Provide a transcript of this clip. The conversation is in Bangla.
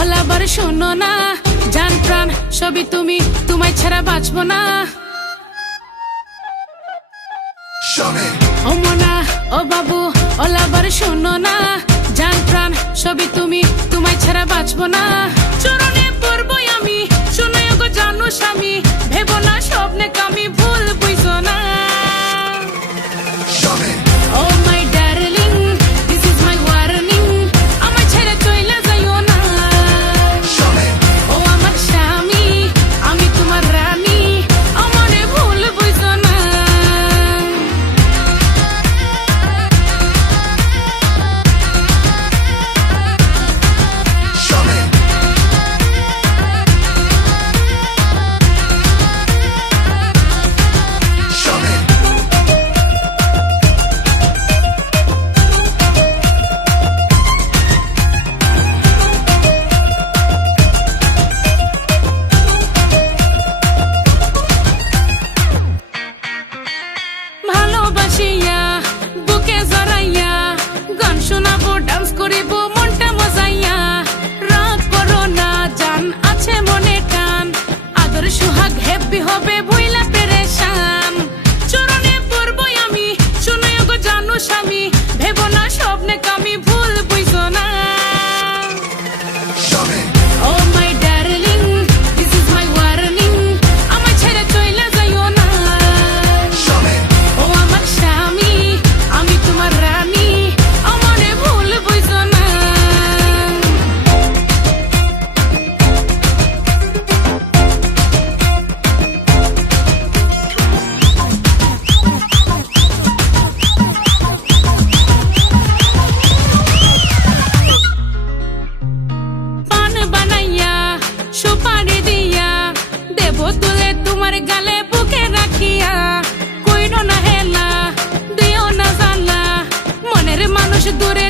ওলাবার শোনো না, জান প্রাণ সবই তুমি, তোমায় ছাড়া বাঁচবো না। ও মনা ও বাবু ওলাবার শোনো না, জান প্রাণ সবই তুমি, তোমায় ছাড়া বাঁচবো না। চরণে পড়বই আমি, শুনে গো জানো স্বামী, ভেবো না স্বপ্নে কামি, ভুল বুঝো না। Oh my darling, this is my warning, আমায় ছেড়ে চইলা যাইও না। ও আমার স্বামী, আমি তোমার রানী, আমারে ভুল বুঝো না। ভালোবাসিয়া বুকে জড়াইয়া, গান শোনাবো, ডান্স করিব, মনটা মজাইয়া। রাগ করো না জান, আছে মনে টান, আদর সুহাগ হ্যাপি হবে, ভুইলা পেরেশান। চরণে পড়বই আমি, শুনে গো জানো স্বামী, ভেবো না স্বপ্নে কামি, ভুল বুঝো না। Oh my darling, this is my warning, আমায় ছেড়ে চইলা যাইও না। ও আমার স্বামী, আমি তোমার রানী, আমারে ভুল বুঝো না। পান বানাইয়া সুপারি দিয়া, দেব তুলে তোমার গালে, বুকে রাখিয়া। কইরো না হেলা, দিও না জ্বালা, মনের মানুষ দূরে